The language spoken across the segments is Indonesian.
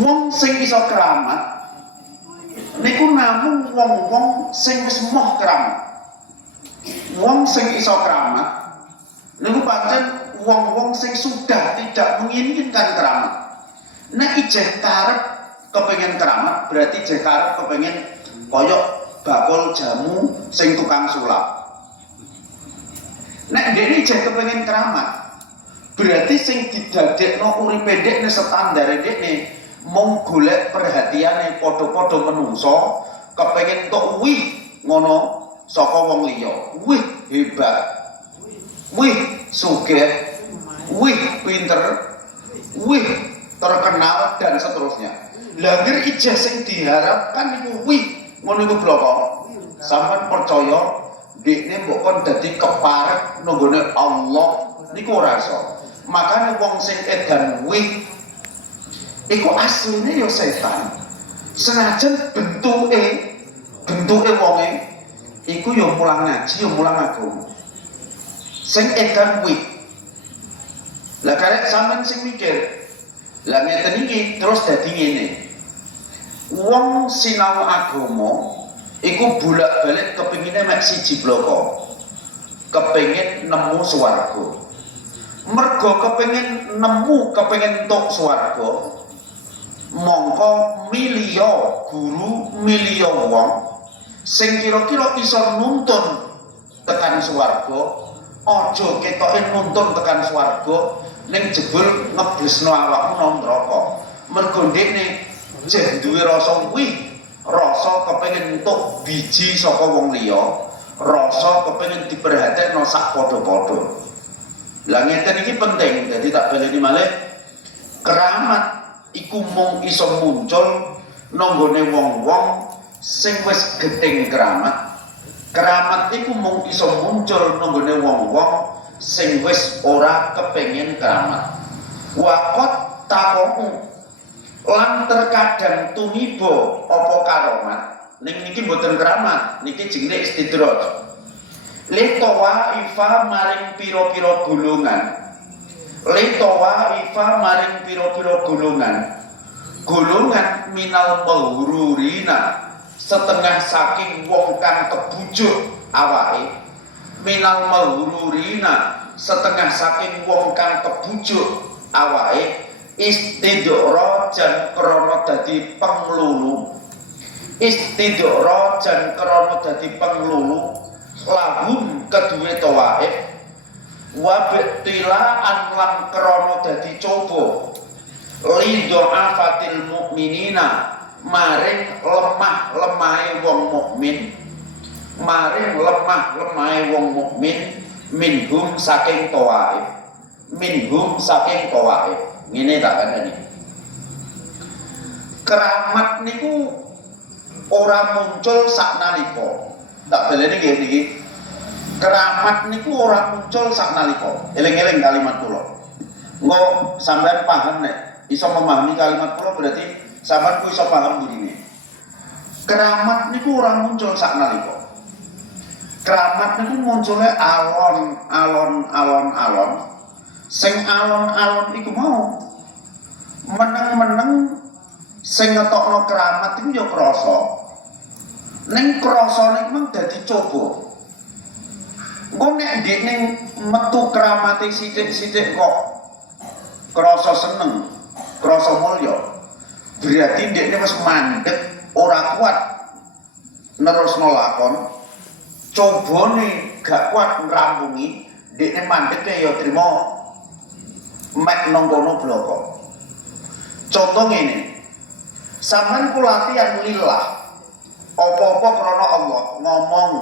Wong sing iso keramat niku namung wong-wong sing wis moh keramat. Wong sing iso keramat niku pancen wong-wong sing sudah tidak menginginkan keramat. Nek ijeh karep kepengin keramat berarti ijeh karep kepengin koyok bakul jamu sing tukang sulap. Nek dene ijeh kepengin keramat berarti sing didadekno uripe dekne standare dekne mung golek perhatiane padha-padha menungso kepengin tok wih ngono saka wong liya. Wih hebat. Wih sugih. Wih pinter. Wih terkenal dan seterusnya. Lah ngger ijazah sing diharapkan niku wih ngono iku bloko. Sampeyan percaya dekne mbok kon dadi keparek nunggone Allah niku ora iso. Makane wong sing edan wih iku asline ya setan. Senajan bentuke wonge iku ya mulang ngaji ya mulang agama. Sing edan wih. Lah karek sampean sing mikir. Lah ngeten iki terus dadi ngene. Wong sinau agama iku bolak-balik kepingine mek siji bloko. Kepengin nemu swarga. Mergo kepengin nemu kepengin entuk swarga. Mongko milio guru milio wong sing kira-kira iso nuntun tekan swarga, aja ketoke nuntun tekan swarga ning jebul ngeblesno awakmu nang neraka. Mergo ndekne jeh duwe rasa wih, rasa kepengin entuk biji saka wong liya, rasa kepengin diperhatekno sak padha-padha. Lah ngeten iki penting, dadi tak baleni malih keramat iku mung iso muncul nanggone wong-wong sing wis gething keramat. Keramat iku mung iso muncul nanggone wong-wong sing wis ora kepengin keramat. Waqat takomu lan terkadang tumiba apa karomat. Niki mboten keramat, niki jenenge istidraj. Litawa ifa maring pira-pira golongan. Litawa ifa maring pira-pira golongan. Golongan minal mahururina, setengah saking wong kang kebujuk awake. Minal mahururina, setengah saking wong kang kebujuk awake. Istidra jan krana dadi penglulu. Istidra jan krana dadi penglulu lahum kedue tawaif. Wa bittilaan lan krana dadi coba li dha'afatil mukminina maring lemah-lemahe wong mukmin, maring lemah-lemahe wong mukmin minhum saking tawaif, minhum saking tawaif. Ngene tak kandhani. Keramat niku ora muncul saknalika. Tak baleni nggih niki. Keramat niku ora muncul saknalika. Eling-eling kalimat kula. Engko sampean paham nek iso memahami kalimat kula berarti sampean ku iso paham burine. Keramat niku ora muncul saknalika. Keramat niku muncule alon-alon. Sing alon-alon iku mau meneng-meneng sing ngetokno keramat iku ya krasa. Ning krasane mung dadi coba. Engko nek ndekne metu keramate sithik-sithik kok krasa seneng, krasa mulya, berarti ndekne wis mandeg, ora kuat nerusno lakon. Cobane gak kuat ngrampungi, ndekne mandege ya trima mek nang kono bloko. Contoh ngene. Sampeyan ku latihan lillah. Apa-apa krana Allah, ngomong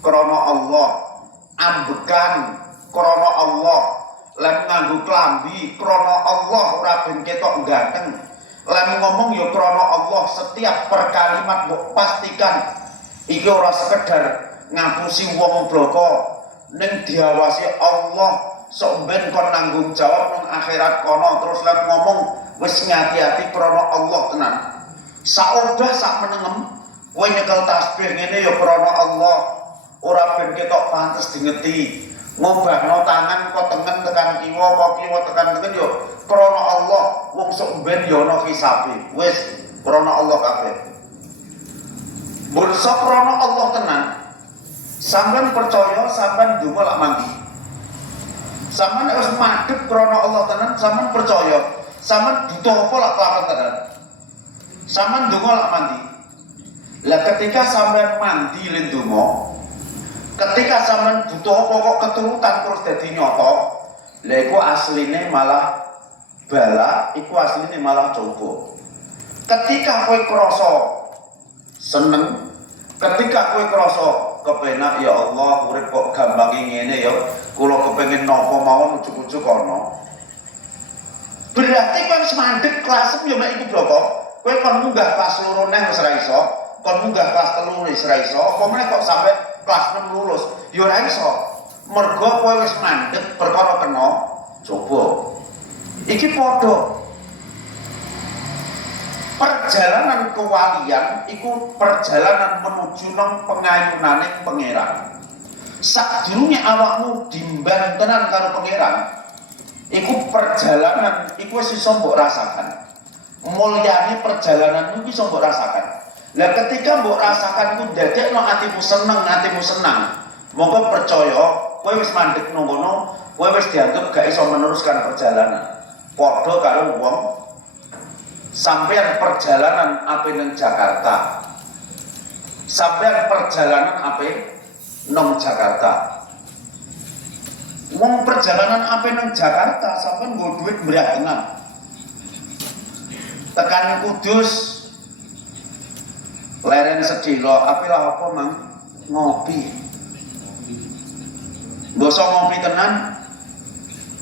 krana Allah, ambekan krana Allah, lem nganggo klambi krana Allah ora ben ketok ganteng. Lem ngomong ya krana Allah, setiap perkalimat mbok pastikan iki ora sekedar ngapusi wong bloko, ning diawasi Allah, sok ben kon nanggung jawab nang akhirat kono. Terus lem ngomong wis ngati-ati krana Allah tenan. Saobah sak menengem kowe nyekel tasbih ngene ya krana Allah, ora ben ketok pantes dingeti. Ngobahno tangan kok tengen tekan kiwa, kok kiwa tekan tengen ya krana Allah. Wong sok ben yo ana hisabe. Wis krana Allah kabeh. Mun sok krana Allah tenan, sampean percaya sampean ndonga lak mandi. Sampean nek wis madhep krana Allah tenan, sampean percaya, sampean butuh apa lak kelawan tenan. Sampean ndonga lak mandi. Lah ketika sampean mandi le ndonga, ketika sampean butuh apa kok keturutan terus dadi nyata, lha iku asline malah bala, iku asline malah coba. Ketika kowe krasa seneng, ketika kowe krasa kepenak, ya Allah urip kok gampang ngene ya, kula kepengin napa mawon ujug-ujug ana. Berarti kowe wis mandeg kelas yo mek iku bloko. Kowe kon munggah kelas 2 neh wis ra iso, kon munggah kelas 3 wis ra iso, apa meneh kok sampe kelas 6 lulus, ya ora iso. Mergo kowe wis mandeg perkara kena coba. Iki padha perjalanan kewalian iku perjalanan menuju nang pengayunane pangeran. Sadurunge awakmu dimban tenan karo pangeran, iku perjalanan iku wis iso mbok rasakan. Mulyane perjalanan iku iso mbok rasakan. Lah ketika mbok rasakan iku dadekno atimu seneng. Monggo percaya kowe wis mandeg nang kono, kowe wis dianggep gak iso meneruskan perjalanan. Padha karo wong sampean perjalanan ape nang Jakarta, sampean perjalanan ape nang Jakarta. Wong perjalanan ape nang Jakarta, sampean nggo duit mbratengan. Tekan Kudus, leren sedilo, ape lah apa mang ngopi. Basa ngopi tenan,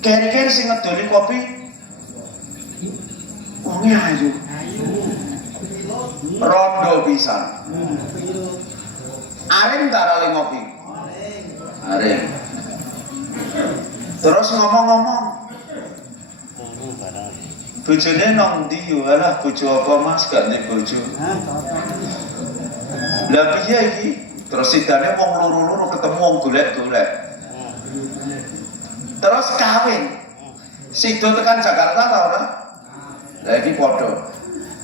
keri-keri sing ngedoli kopi. Wonge ayu. Rondo pisan. Areng tak rale ngopi. Areng. Terus ngomong-ngomong. Bojone nang ndi yo? Alah bojo apa Mas, gak nek bojo. Lah piye iki? Terus sidane wong loro-loro ketemu wong golek-golek. Terus kawin. Sido tekan Jakarta ta ora? Lah iki padha.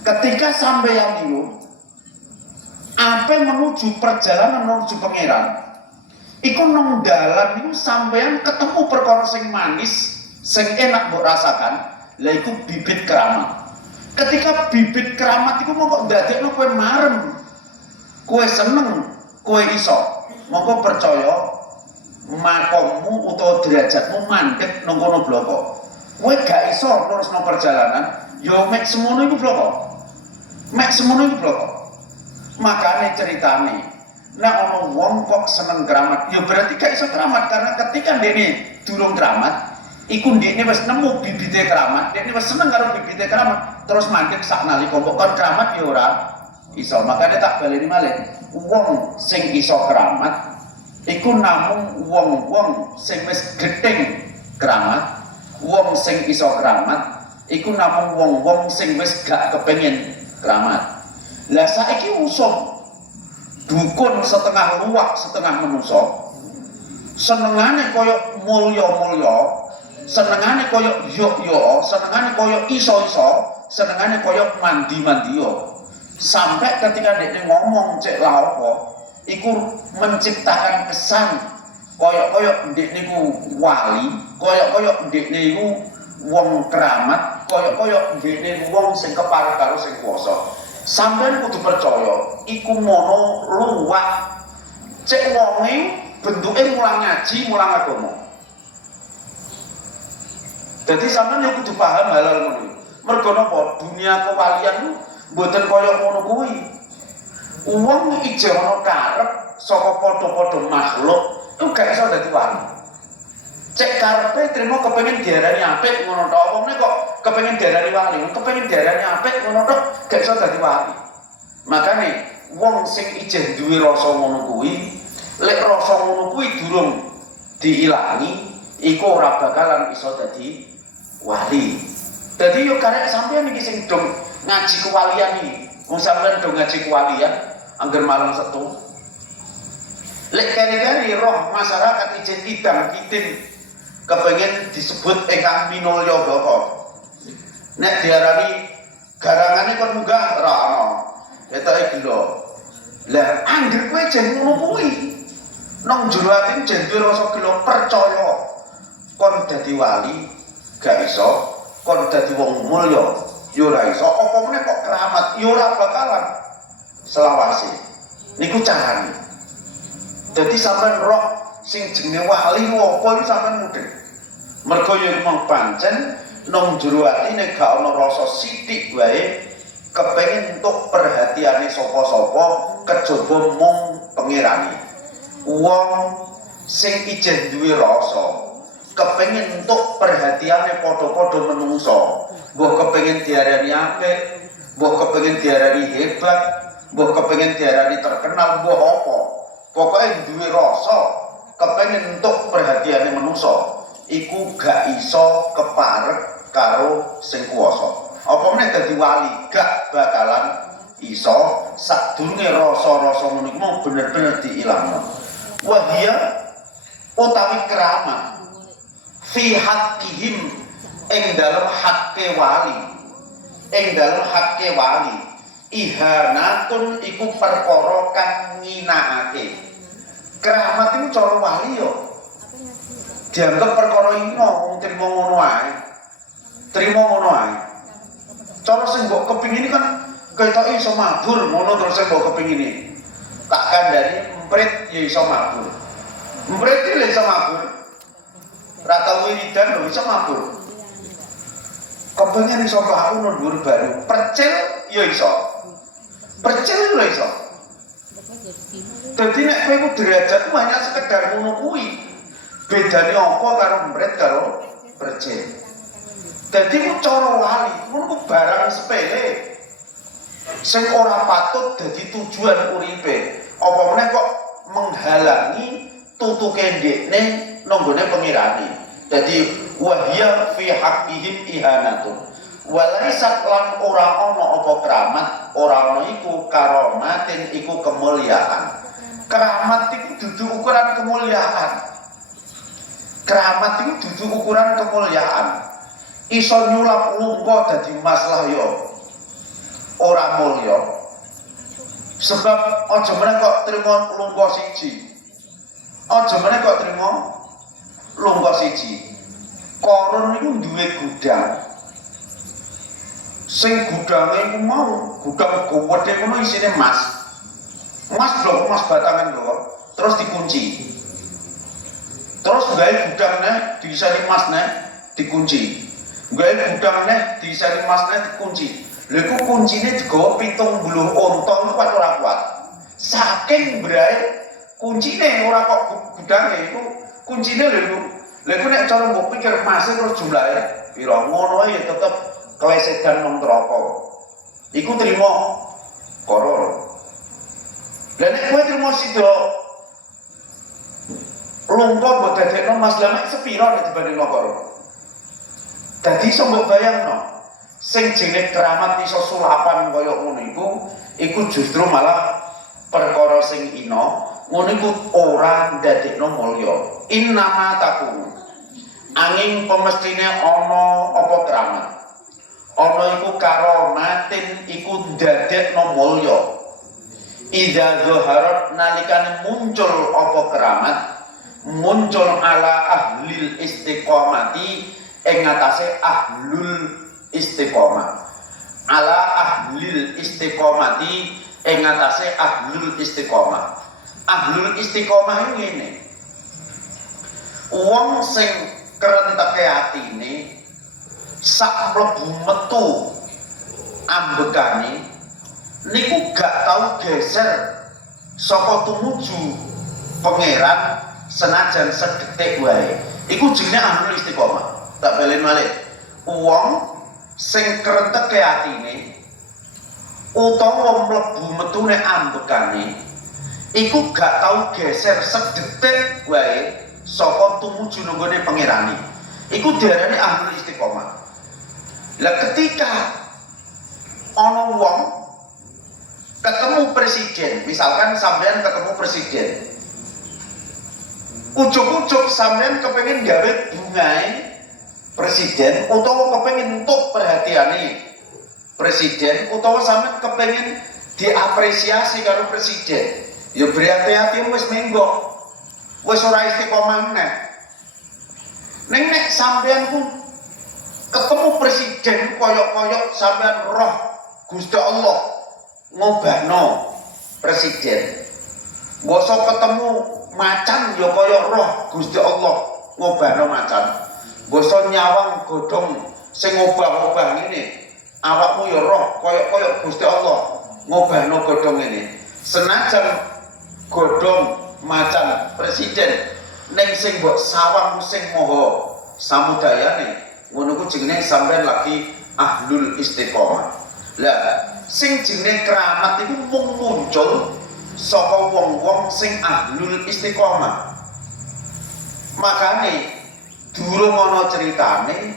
Ketika sampeyan niku ape menuju perjalanan menuju pangeran, iku nang dalan niku sampeyan ketemu perkara sing manis, sing enak mbok rasakan. Lah iku bibit keramat. Ketika bibit keramat iku mongko ndadekno kowe marem, kowe seneng, kowe iso. Mongko percaya makommu utawa derajatmu mandeg nang kono bloko. Kowe gak iso terusno perjalanan, ya mek semono iku bloko. Mek semono iku bloko. Makane ceritane, nek ana wong kok seneng keramat, ya berarti gak iso keramat karena ketika dene durung keramat, iku ndekne wis nemu bibite keramat, ndekne wis seneng karo bibite keramat, terus mandeg sak nalika kok kon keramat ya ora iso. Makane tak baleni malih, wong sing iso keramat iku namung wong-wong sing wis gething keramat. Wong sing iso keramat iku namung wong-wong sing wis gak kepengin keramat. Lah saiki usum dukun setengah luwak setengah manusa, senengane kaya mulya-mulya, senengane kaya yok-yok, senengane kaya iso-iso, senengane kaya mandi-mandiyo. Sampai ketika dekne ngomong cek la apa, iku menciptakan kesan koyok-koyok ndekne ku wali, koyok-koyok ndekne ku wong keramat, koyok-koyok ndekne ku wong sing kepareng karo sing kuwasa. Sampeyan kudu percaya, iku mono luwak. Cek wonge bentuke mulang ngaji, mulang agama. Dadi sampeyan yo kudu paham halal ngono. Mergo napa? Dunia kewalian ku mboten koyok ngono kuwi. Wong ijo ana karep saka padha-padha makhluk itu gak iso dadi wali. Cek karepe trimo kepengin diarani apik ngono tok, apa meneh kok kepengin diarani wali, kepengin diarani apik ngono tok gak iso dadi wali. Makane wong sing ijeh duwe rasa ngono kuwi, lek rasa ngono kuwi durung diilangi, iku ora bakalan iso dadi wali. Dadi yo karek sampeyan iki sing dong ngaji kewalian iki. Wong sampeyan dong ngaji kewalian angger malam setu. Lek kari-kari roh masyarakat ijen idam kitin kepengen disebut ingkang minulya bapa. nek diarani garangane kon munggah ora ana ketoke gelo lah anggere kowe jen ngono kuwi nang jero ati jen duwe rasa gelo percaya kon dadi wali gak iso kon dadi wong mulya yo ora iso apa meneh kok keramat yo ora bakalan selawase niku carane dadi sampean roh sing jenenge wali apa iki sampean mudheng mergo yen mung pancen nang jero atine gak ana rasa sithik wae kepengin entuk perhatiane sapa-sapa kejaba mung pangerane wong sing ijen duwe rasa kepengin entuk perhatiane padha-padha menungso mbok kepengin diarani apik mbok kepengin diarani hebat mbok kepengin diarani terkenal mbok apa pokoke duwe rasa kepengin entuk perhatiane menungso iku gak iso keparek karo sing kuwasa apa meneh dadi wali gak bakalan iso sadurunge rasa-rasa ngono iku mau bener-bener diilangno wahia utawi keramat fi haqqihim ing dalem hakke wali ing dalem hakke wali ihanatun iku perkara kang nginakake keramat iku cara wali yo dianggap perkara ino wong trimo ngono ae trimo ngono ae cara sing mbok kepingin kan ketoke iso mabur ngono terus sing mbok kepingin tak kandhani emprit ya iso mabur emprit iki iso mabur rata wiridan lho iso mabur kepengin iso mlaku nang dhuwur baru percil ya iso percil lho iso dadi nek kowe ku derajatmu hanya sekedar ngono kuwi bedane apa karo emprit karo percil dadi ku cara wali ngono ku barang sepele sing ora patut dadi tujuan uripe apa meneh kok menghalangi tutuke ndekne nanggone pengirane dadi wahya fi haqqihim ihanatun walaisat lan ora ana apa keramat ora ana iku karomatin iku kemuliaan keramat iku dudu ukuran kemuliaan keramat iku dudu ukuran kemuliaan iso nyulap lumpa dadi masalah yo ora mulya sebab aja meneh kok trimo lumpa siji aja meneh kok trimo lumpa siji Korun niku duwe gudang sing gudange iku mau gudang gede ngono isine emas blok emas batangan lho terus dikunci terus gawe gudangnya diisani emasne dikunci gawe gudangnya diisani emasne dikunci lha iku kuncine digawa 70 onta iku ora kuat saking brae kuncine ora kok gudange iku kuncine lho iku lha iku nek cara mbok pikir emas terus jumlahe pira ngono ya tetep klesedan nang neraka iku trimo koror lha nek kowe trimo sida lumpa mbok dadekno emas lha mek sepira nek dibandingno koror dadi iso mbok bayangno sing jenenge keramat iso sulapan kaya ngono iku justru malah perkara sing ina ngono iku ora ndadekno mulya innama takun angin pemestine ana apa keramat ana iku karomatin iku ndadekno mulya idza zaharat nalikane muncul apa keramat muncul ala ahlil istiqomati ing atase ahlul istiqomah ala ahlil istiqomati ing atase ahlul istiqomah ahlul istiqomah ngene wong sing kerenteke atine sak mlebu metu ambekane niku gak tau geser saka tumuju pangeran senajan sedetik wae iku jenenge ahlul istiqomah tak balen malih wong sing kerenteke atine utawa mlebu metune ambekane iku gak tau geser sedetik wae saka tumuju nggone pangerane iku diarani ahlul istiqomah lah ketika ana wong ketemu presiden misalkan sampean ketemu presiden ujug-ujug sampean kepengin gawe bungae presiden utawa kepengin entuk perhatiane presiden utawa sampean kepengin diapresiasi karo presiden, ya berhati-hati wis menggo. Wis ora istiqomah meneh. Nek sampean ku ketemu presiden koyok-koyok sampean roh Gusti Allah ngobahno presiden. Bosok ketemu macan ya koyok roh Gusti Allah ngobahno macan. Bosok nyawang godhong sing ngobah-obah ngene. Awakmu ya roh koyok-koyok Gusti Allah ngobahno godhong ngene. Senajan godhong macan presiden ning sing mbok sawang sing maha samudayane, ngono ku jenenge sampean lagi ahlul istiqomah. Lah sing jenenge keramat iku mung muncul saka wong-wong sing ahlul istiqomah. Makane durung ana ceritane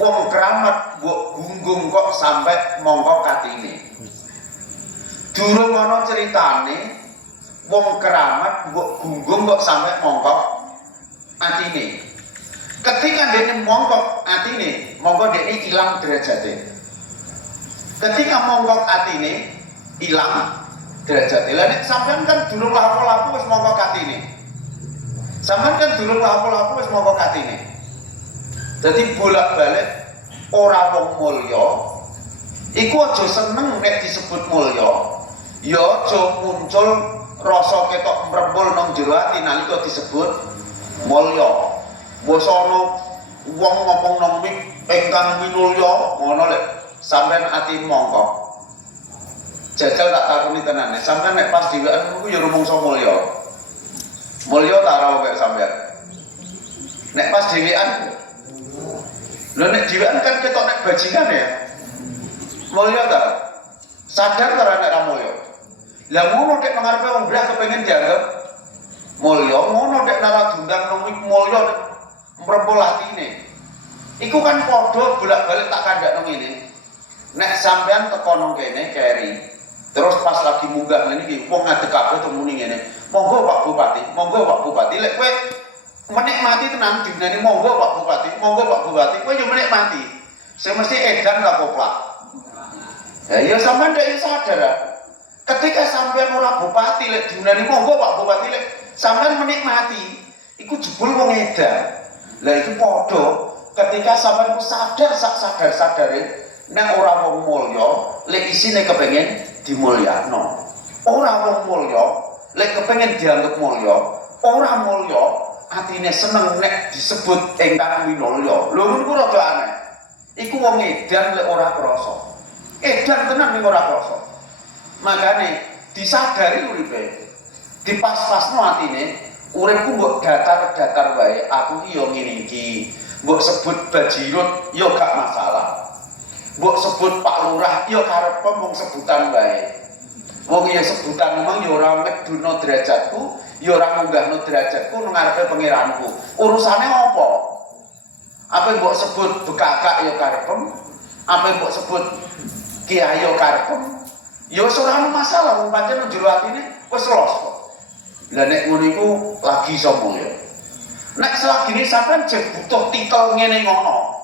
wong keramat mbok gunggung kok sampai mongko katine. Durung ana ceritane wong keramat mbok gunggung kok sampai mongko atine. Ketika dene mongkok atine, mongko dene ilang derajate. Ketika mongkok atine ilang derajate. Lah nek sampean kan durung lapo-lapo wis mongkok atine. Sampean kan durung lapo-lapo wis mongkok atine. Dadi bolak-balik ora wong mulya iku aja seneng nek disebut mulya, ya aja muncul rasa ketok mrembul nang jero ati nalika disebut mulya. Basa ana wong ngomong nang mik ingkang minulya, ngono lek sampean ati mongko. Jajal tak takoni tenan, sampean nek pas dhewean niku ya rumangsa mulya. Mulya ta ora kok sampean. Nek pas dhewean lho nek dhewean kan ketok nek bajingan ya. Mulya ta? Sadar ta nek ra mulya? Lah ngono nek ngarepe wong blas kepengin dianggap mulya, ngono nek nara dundang nang mulya mrempol atine. Iku kan padha bolak-balik tak kandhakno ngene. Nek sampean teko nang kene keri, terus pas lagi munggah ngene iki wong ngadeg kabeh temuni ngene. Monggo Pak Bupati, monggo Pak Bupati. Lek kowe menikmati tenan dinane monggo Pak Bupati, monggo Pak Bupati, kowe yo menikmati. Sing mesti edan ta koplak. Ya sampean ndak sadar. Ketika sampean ora bupati lek dinane monggo Pak Bupati, lek sampean menikmati iku jebul wong edan. Lah itu padha ketika sampean ku sadar sak sadar-sadare nek ora wong mulya lek isine kepengin dimulyakno. Ora wong mulya lek kepengin dianggep mulya, ora mulya atine seneng nek disebut ingkang winulya. Lho niku rada aneh. Iku wong edan lek ora krasa. Edan tenan ning ora krasa. Makane disadari uripe. Dipas-pasno atine. Uripku mbok datar-datar wae, aku ki yo ngene iki. Mbok sebut bajirut yo gak masalah. Mbok sebut Pak Lurah yo karep mung sebutan wae. Wong ya sebutan memang yo ora medhuna derajatku, yo ora munggahno derajatku nang ngarepe pangeranku. Urusane apa? Apa mbok sebut bekakak yo karepem? Apa mbok sebut kiai yo karepem? Yo ora ono masalah wong pancen nang jero atine wis los kok. Lah nek ngono iku lagi iso mulya. Nek selagine sampean jek butuh titel ngene ngono,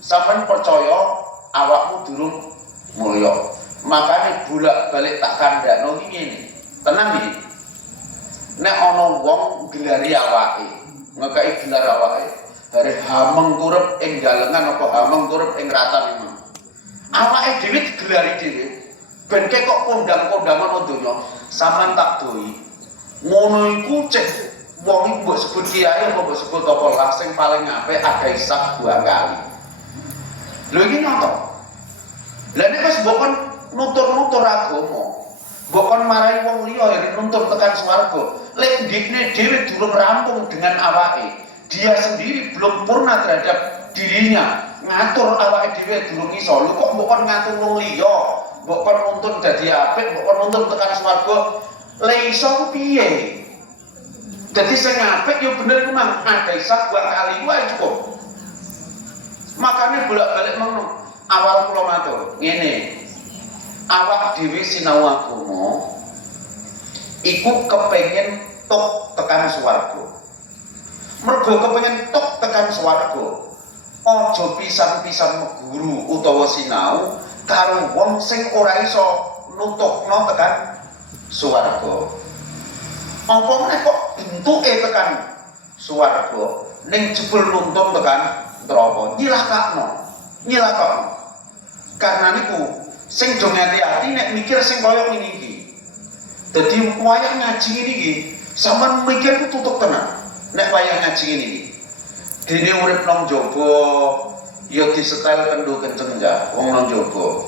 sampean percaya awakmu durung mulya. Makane bolak-balik tak kandhakno iki ngene. Tenang iki. Nek ana wong gelari awake, ngekeki gelar awake, bare hameng kurep ing galengan apa hameng kurep ing ratan iki. Awake dhewe digelari dhewe. Ben kok kondang-kondangan donya, sampean tak doi. Ngono iku cek wong iku mbok sebut kiai apa mbok sebut apa lah sing paling apik ada isak 2 kali. Lho iki ngono. Lah nek wis mbok kon nutur-nutur agama, mbok kon marahi wong liya nuntut tekan swarga, lek ndikne dhewe durung rampung dengan awake, dia sendiri belum purna terhadap dirinya, ngatur awake dhewe durung iso. Lho kok mbok kon ngatur wong liya, mbok kon nuntun dadi apik, mbok kon nuntun tekan swarga. Le iso ku piye? Dadi sing apik yo bener ku mang ada isak 2 kali wae cukup. Makane bolak-balik ngono. Awal kula matur ngene. Awak dhewe sinau agama iku kepengin tok tekan swarga. Mergo kepengin tok tekan swarga. Aja pisan-pisan meguru utawa sinau karo wong sing ora iso nutukno tekan swarga. Apa meneh kok bentuke tekan swarga ning jebul nuntun tekan neraka. Nyilakakno. Karena niku sing do ngati-ati nek mikir sing kaya ngene iki. Dadi wayah ngaji ngene iki, sampean mikir ku tutuk tenan. Nek wayah ngaji ngene iki. Dene urip nang jaba ya disetel kendho kenceng ya wong nang jaba.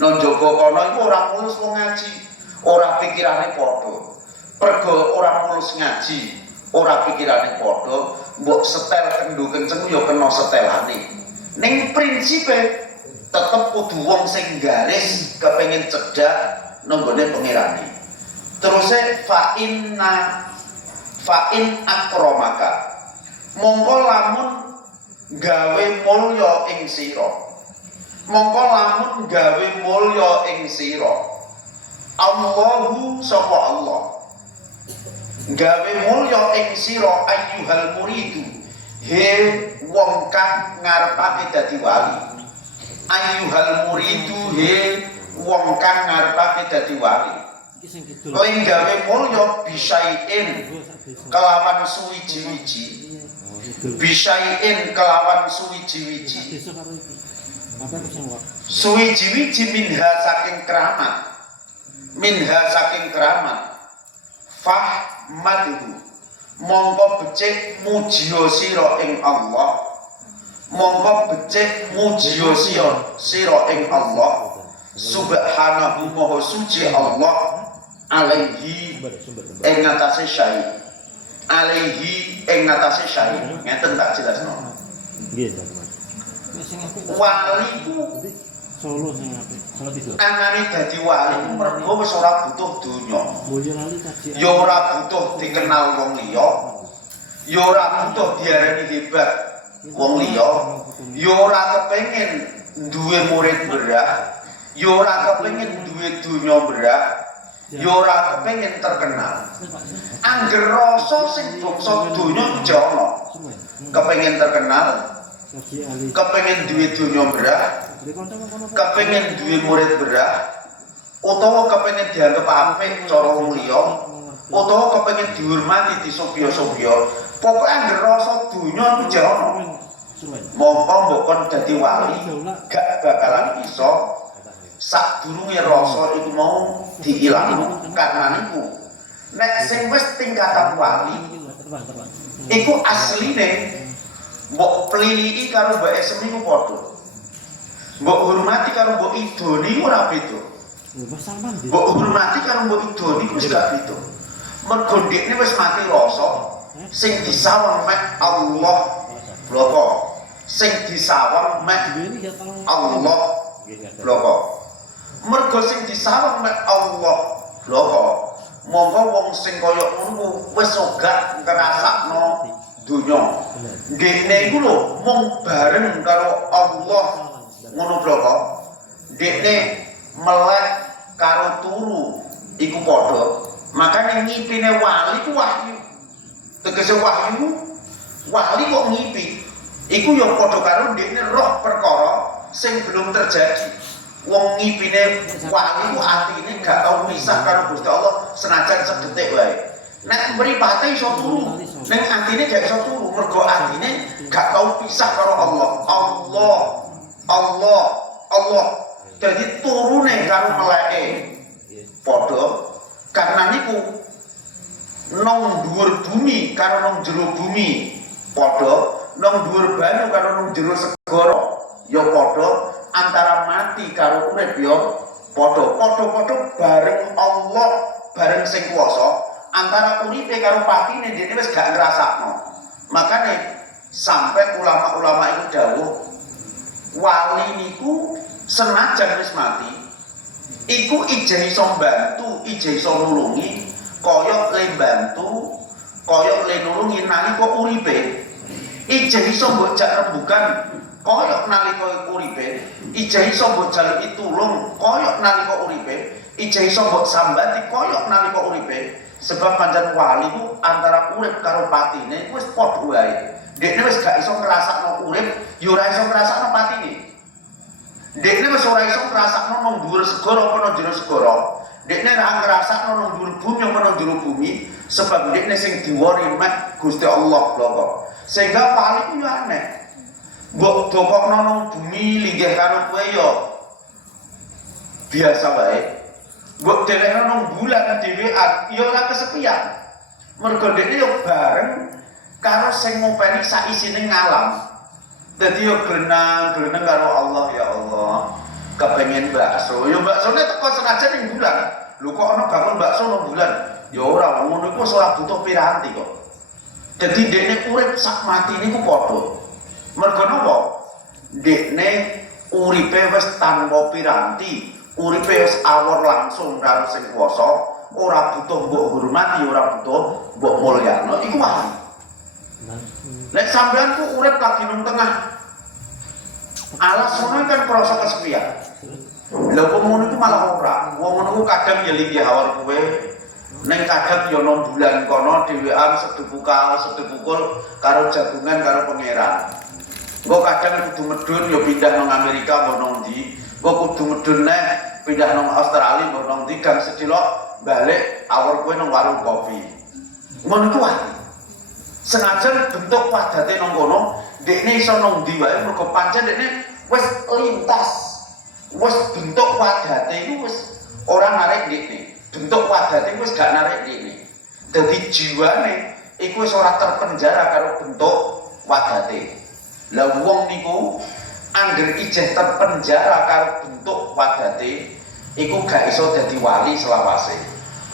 Nang jaba kono iku ora mulus wong ngaji, ora pikirane padha. Pergo ora mulus ngaji, ora pikirane padha, mbok setel kendho kenceng ya kena setelane. Ning prinsipe tetep kudu wong sing garis kepengin cedhak nang gone pangerane. Teruse fa in akramaka. Mongko lamun gawe mulya ing sira. Mongko lamun gawe mulya ing sira. Allahu sapa Allah. Gawe mulya ing sira ayyuhal muridu. He wong kang ngarepake dadi wali. Ayyuhal muridu he wong kang ngarepake dadi wali. Kowe gawe mulya bisain kelawan suwiji-wiji. Bisain kelawan suwiji-wiji. Suwiji-wiji minha saking keramat. Fahmadhu mongko becik mujiya sira ing Allah. Mongko becik mujiya sira ing Allah. Subhanahu maha suci Allah alaihi ing ngatasé syahid. Alaihi ing ngatasé syahid. Ngeten tak jelasno. Nggih, wali ku solo sing apik. Salah tiga. Angane dadi wali ku mergo wis ora butuh donya. Ya ora butuh dikenal wong liya. Ya ora butuh diarani hebat wong liya. Ya ora kepengin duwe murid berat. Ya ora kepengin duwe donya berat. Ya ora kepengin terkenal. Angger rasa sing bangsa donya iki ana. Kepengin terkenal, kepengin duwe donya berat, kepengin duwe murid berat, utawa kepengin dianggep apik cara wong liya, utawa kepengin dihormati disobya-sobya. Pokoke angger rasa donya iki ana. Mongko mbok kon dadi wali, gak bakalan iso sadurunge rasa iku mau diilangno. Karena niku nek sing wis tingkatan wali iku asline mbok pliliki karo mbok esemi ku padha. Mbok hormati karo mbok idoni ora beda. Mbok hormati karo mbok idoni ku gak beda. Mergo dekne wis mati rasa sing disawang mek Allah bloko. Sing disawang mek Allah bloko. Mergo sing disawang mek Allah bloko. Monggo wong sing kaya ngono wis ora ngrasakno donya. Dekne iku lho mung bareng karo Allah ngono bloko. Dekne melek karo turu iku padha. Makane ngipine wali ku wahyu. Tegese wahyu wali kok ngipi. Iku ya padha karo dekne roh perkara sing belum terjadi. Wong ngipine wali ku atine gak tau pisah karo Gusti Allah senajan sedetik wae. Nek mripate iso turu, ning atine gak iso turu mergo atine gak tau pisah karo Allah. Allah. Dadi turune karo meleke. Padha karena niku nang dhuwur bumi karo nang jero bumi padha, nang dhuwur banyu karo nang jero segara ya padha. Antara mati karo urip ya padha bareng Allah, bareng sing kuwasa. Antara uripe karo patine dene wis gak ngrasakno. Makane sampai ulama-ulama iku dawuh wali niku senajan wis mati iku ijeh iso mbantu, ijeh iso nulungi, kaya le mbantu, kaya le nulungi nalika uripe. Ijeh iso mbok jak rembugan kaya nalika uripe, ijeh iso mbok jaluki tulung kaya nalika uripe, ijeh iso mbok sambati kaya nalika uripe. Sebab pancen wali ku antara urip karo patine wis padha wae. Dekne wis gak iso ngrasakno urip, ya ora iso ngrasakno patine. Dekne wis ora iso ngrasakno nang dhuwur segara apa nang jero segara. Dekne ra ngrasakno nang dhuwur bumi apa nang jero bumi, sebab dekne sing diwori mek Gusti Allah lho. Sehingga paling yo aneh. Mbok dokokno nang bumi linggih karo kowe yo biasa wae. Mbok delekno nang bulan dhewean yo ora kesepian. Mergo dekne yo bareng karo sing ngopeni sak isine ngalam. Dadi yo glenang-gleneng karo Allah, ya Allah. Kepengen bakso, yo baksone teko senajan ning bulan. Lho kok ana bangun bakso nang bulan? Ya ora, ngono iku ora butuh piranti kok. Dadi dekne urip sak matine ku padha. Mergo napa? Dekne uripe wis tanpa piranti, uripe wis awor langsung karo sing kuwasa, ora butuh mbok hormati, ora butuh mbok mulyakno. Iku wae. Nek sampean ku urip lagi nang tengah alasane kan krasa kesepian. Lha kok ngono iku malah ora. Wong ngono ku kadang ya linggih awar kowe. Ning kadang ya nang bulan kono dhewean sedepukul karo jagungan karo pangeran. Engko kadang kudu medhun ya pindah nang Amerika apa nang ndi. Engko kudu medhun neh pindah nang Australia apa nang ndi gang sedilok balik awar kowe nang warung kopi. Ngono ku wae. Senajan bentuk padate nang kono, dekne iso nang ndi wae mergo pancen dekne wis lintas. Wis bentuk padate iku wis ora narik dekne. Bentuk padate wis gak narik dekne. Dadi jiwane iku wis ora terpenjara karo bentuk padate. Lah wong niku angger ijeh terpenjara karo bentuk padate iku gak iso dadi wali selawase.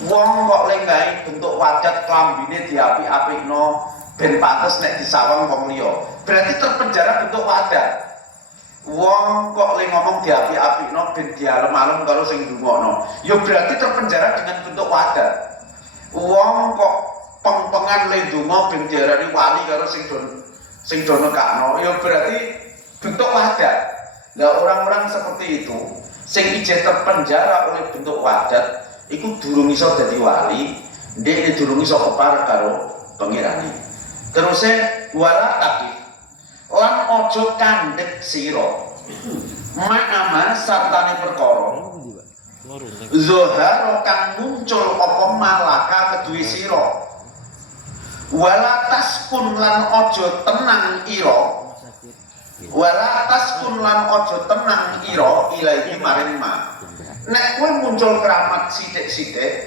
Wong kok lenggahi bentuk wadat klambine diapik-apikno ben pantes nek disawang wong liya. Berarti terpenjara bentuk wadat. Wong kok le ngomong diapik-apikno ben dialem-alem karo sing ndungokno. Ya berarti terpenjara dengan bentuk wadat. Wong kok peng-pengan le ndonga ben diarani wali karo sing do nekakno. Ya berarti bentuk wadat. Lah orang-orang seperti itu sing ijeh terpenjara oleh bentuk wadat iku durung iso dadi wali, ndek durung iso kepareng karo pangerane. Terus wala takif lan ojo kandhek sira ma'ama sartane perkara zuhara kang muncul apa malaka kedue sira wala taskun lan ojo tenang ira wala taskun lan ojo tenang ira ilahi maring ma. Nek kowe muncul keramat sithik-sithik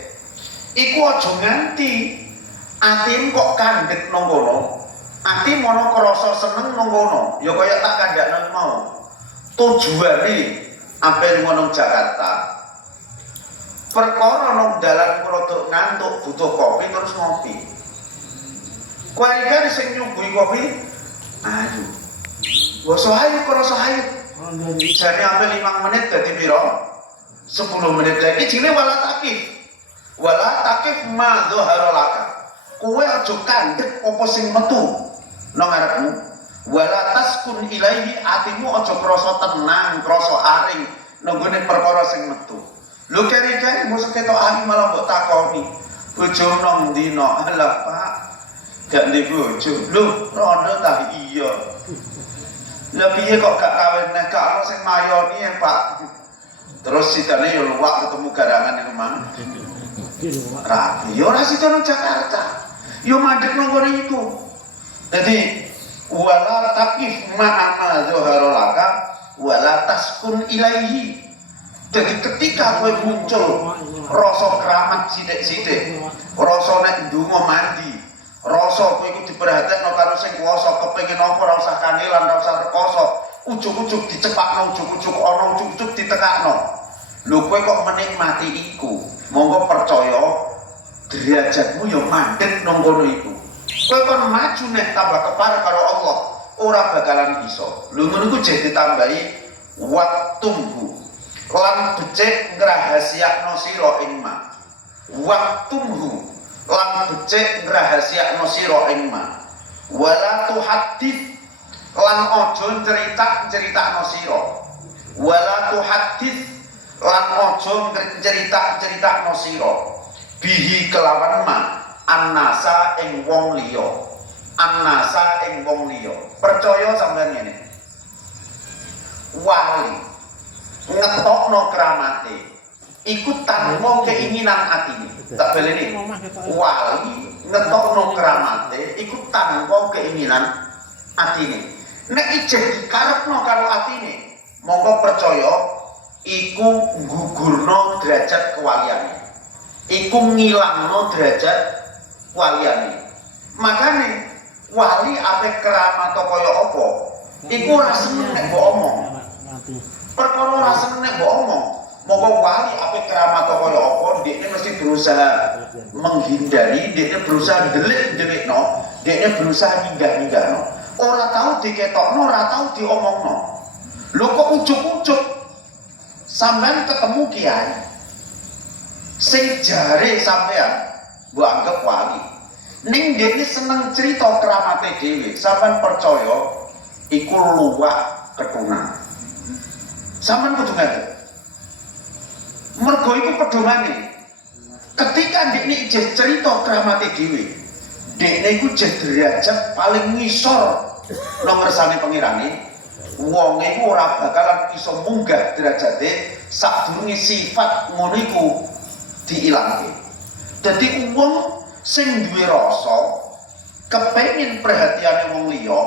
iku aja nganti atimu kok kandhek nang kono. Ati mono krasa seneng nang kono, ya kaya tak kandhakno mau. Tujuane ampel ngono Jakarta. Perkara nang dalan rodok ngantuk butuh kopi terus ngopi. Kowe iki sing nyuguhi kopi, aduh. Wes ayo krasa ayo. Jane ampel 5 menit dadi pira? 10 menit lagi jenenge wala takif ma dhahara laka. Kowe aja kandhek apa sing metu nang ngarepmu. Wala taskun ilaihi, atimu aja krasa tenang, krasa aring nang gone perkara sing metu. Lho keri-keri mosok ketok ari malah mbok takoni. Bojomu nang ndi no? Alah Pak, gak ndek bojo. Lho, rono ta iya. Lah piye kok gak kawin neh gak ono sing mayoni ya Pak. Terus sitane yo luwak ketemu garangan yang mang. Rapi, yo ora sida nang Jakarta. Yo mandek nang kono iku. Dadi wala taqif ma'ama zuhara laka wala taskun ilaihi. Jadi ketika kowe muncul rasa keramat sithik-sithik, rasa nek ndonga mandi, rasa kowe iku diperhatekno karo sing kuwasa, kepengin apa ora usah kangelan, ora usah rekoso. Ujuk-ujuk dicepakno, ujuk-ujuk ana, ujuk-ujuk ditekakno. Lho kowe kok menikmati iku, monggo percaya derajatmu ya mandek nang kono iku. Kowe kon maju nek tambah kepareng karo Allah, ora bakalan iso. Lho ngono iku jek ditambahi waktuhu. Lan becik ngrahasiakno sira ing ma. Waktuhu lan becik ngrahasiakno sira ing ma. Wala tuhaddits lan aja cerita-critakno sira. Wala tuhaddits lan aja cerita-critakno sira. Bihi kelawan ma annasa ing wong liya. annasa ing wong liya. Percaya sampeyan ngene. Wali ngetokno keramate iku tanpa keinginan atine. Tak baleni. Wali ngetokno keramate iku tanpa keinginan atine. Nek ijeh dikarepno karo atine, mongko percaya iku nggugurno derajat kewaliane. Iku ngilangno derajat waliyane. Makane wali ape keramat kaya apa? Iku ora seneng nek mbok omong. Perkara ora seneng nek mbok omong. Mongko wali ape keramat kaya apa, dekne mesti berusaha menghindari, dekne berusaha ndelik-ndelikno, dekne berusaha nyinggah-nyinggahno. Ora tau diketokno, ora tau diomongno. Lho kok ujug-ujug sampean ketemu kiai sing jare sampean mbok anggap wali. Ning dekne seneng cerita keramate dhewe, sampean percaya iku luwak ketunan. Sampean kudu ngerti. Mergo iku pedomane. Ketika dekne ijeh cerita keramate dhewe, dekne iku jeh derajat paling ngisor nang ngersane pengirane. Wong iku ora bakalan iso munggah derajate sadurunge sifat ngono iku diilangke. Dadi wong sing duwe rasa kepengin perhatiane wong liya,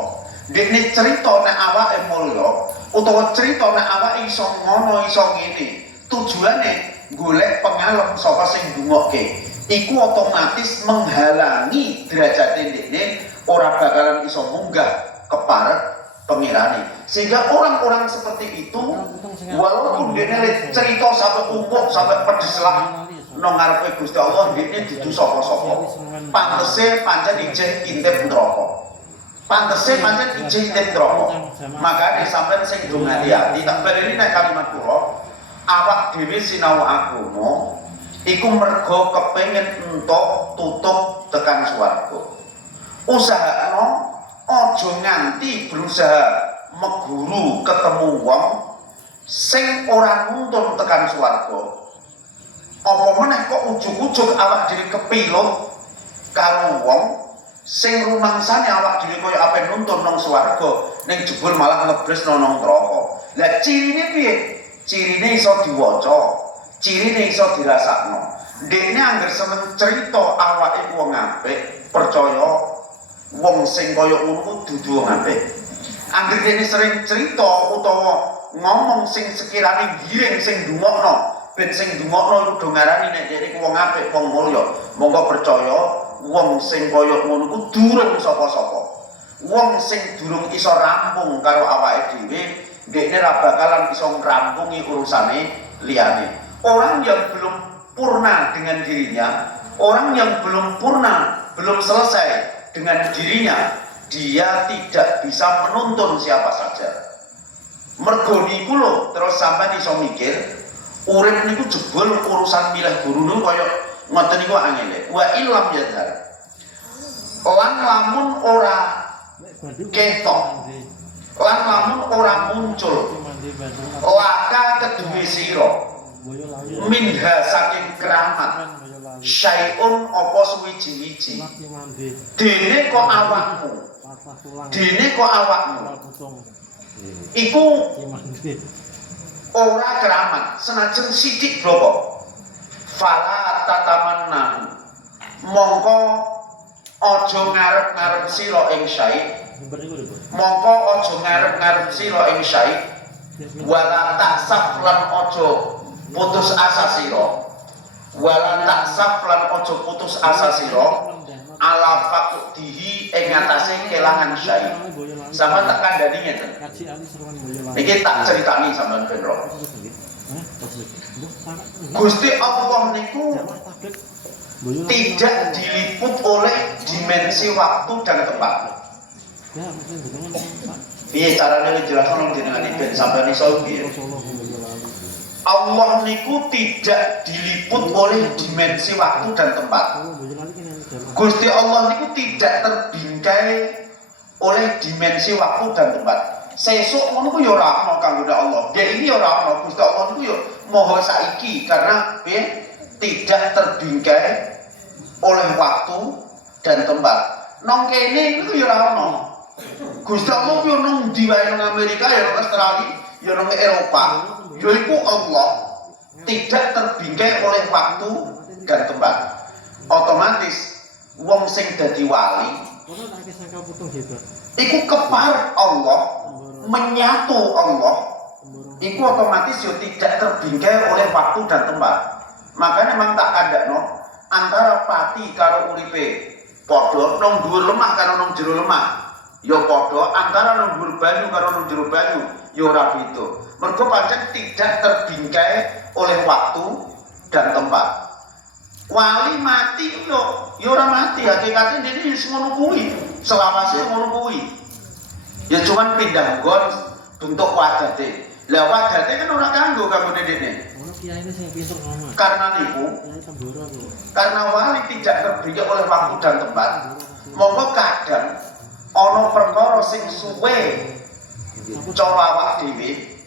dekne cerita nek awake mulya utawa cerita nek awake iso ngono iso ngene, tujuane golek pengalem saka sing ndongokke. Iku otomatis menghalangi derajate dekne ora bakalan iso munggah keparep pengirane. Sehingga orang-orang seperti itu walaupun dekne cerita sampai umpuk sampai pedes lah nang ngarepe Gusti Allah, dekne dudu sapa-sapa. Pantese pancen ijeh intip neraka. Pantese pancen ijeh intip neraka. Makane sampeyan sing do hati-hati, tak baleni nek kalimat kula, awak dhewe sinau agama iku mergo kepengin entuk tutup tekan swarga. Usahakno aja nganti berusaha meguru ketemu wong sing ora nuntun tekan swarga. Apa meneh kok ujug-ujug awak dhewe kepilut karo wong sing rumangsane awak dhewe kaya ape nuntun nang swarga, ning jebul malah ngebresno nang neraka. Lah cirine piye? Cirine iso diwaca, cirine iso dirasakno. Dekne angger seneng cerita awake wong apik, percaya wong sing kaya ngono dudu wong apik. Angger dekne sering cerita utawa ngomong sing sekirane giring sing ndungokno, ben sing ndungokno kudu ngarani nek dhewe wong apik, wong mulya. Monggo percaya wong sing kaya ngono ku durung sapa-sapa. Wong sing durung iso rampung karo awake dhewe, dekne ra bakalan iso ngrampungi urusane liyane. Orang yang belum purna dengan dirinya, orang yang belum purna, belum selesai dengan dirinya, dia tidak bisa menuntun siapa saja. Mergo niku lho, terus sampeyan iso mikir, urip niku jebul urusan milih guru niku kaya ngoten niku angel. Wa illam yadhar. Lan lamun ora ketok, lan lamun ora muncul, laka kedue sira minha saking keramat syai'un apa suwiji-wiji. Dene kok awakmu iku ora keramat senajan sithik bloko. Fala tatamannahu, mongko aja ngarep-ngarep sira ing syai', mongko aja ngarep-ngarep sira ing syai', wala taksaf lan aja putus asa sira, wala taksaf lan aja putus asa sira ala fakudihi ing atase kelangan syai'. Sama tak kandhani ngeten. Iki tak critani sampean ben ro. Gusti Allah niku tidak diliput oleh dimensi waktu dan tempat. Piye carane dijelaskan jenengan ben sampeyan iso piye? Allah niku tidak diliput oleh dimensi waktu dan tempat. Gusti Allah niku tidak terbingkai oleh dimensi waktu dan tempat. Sesuk ngono ku ya ora ana kanggo Allah. Dia ini ya ora ana. Gusti Allah niku ya maha saiki karena tidak terbingkai oleh waktu dan tempat. Nang kene iku ya ora ono. Gusti Allah yo nang ndi wae nang Amerika ya nang Australia, ya nang Eropa, yaiku Allah tidak terbingkai oleh waktu dan tempat. Otomatis wong sing dadi wali iku keparep Allah, menyatu Allah, iku otomatis yo tidak terbingkai oleh waktu dan tempat. Makanya memang tak kandakno antara pati karo uripe padha, nang dhuwur lemah karo nang jero lemah ya padha, antara nang dhuwur banyu karo nang jero banyu ya ora beda. Mergo pancen tidak terbingkai oleh waktu dan tempat. Wali mati yo ora mati, hakikate dene wis ngono kuwi, selawase ngono kuwi. Ya cuman pindah nggon bentuk wajate. Lah wajate kan ora kanggo dene. Karena niku, karena wali tidak terbingkai oleh waktu dan tempat, monggo kadang ana perkara sing suwe cara awak dhewe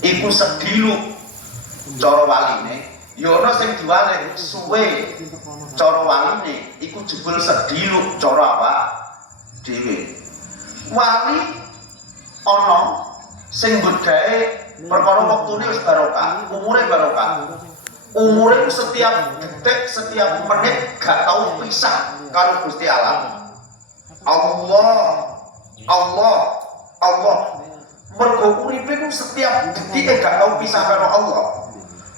iku sedilu cara waline, ya ana sing diwale suwe cara waline iku jebul sedilu cara awak dhewe. Wali ana sing budhae perkara waktune wis barokah, umure barokah. Umure setiap detik, setiap menit gak tau pisah karo Gusti Allah. Allah. Mergo uripe ku setiap detik gak tau pisah karo Allah.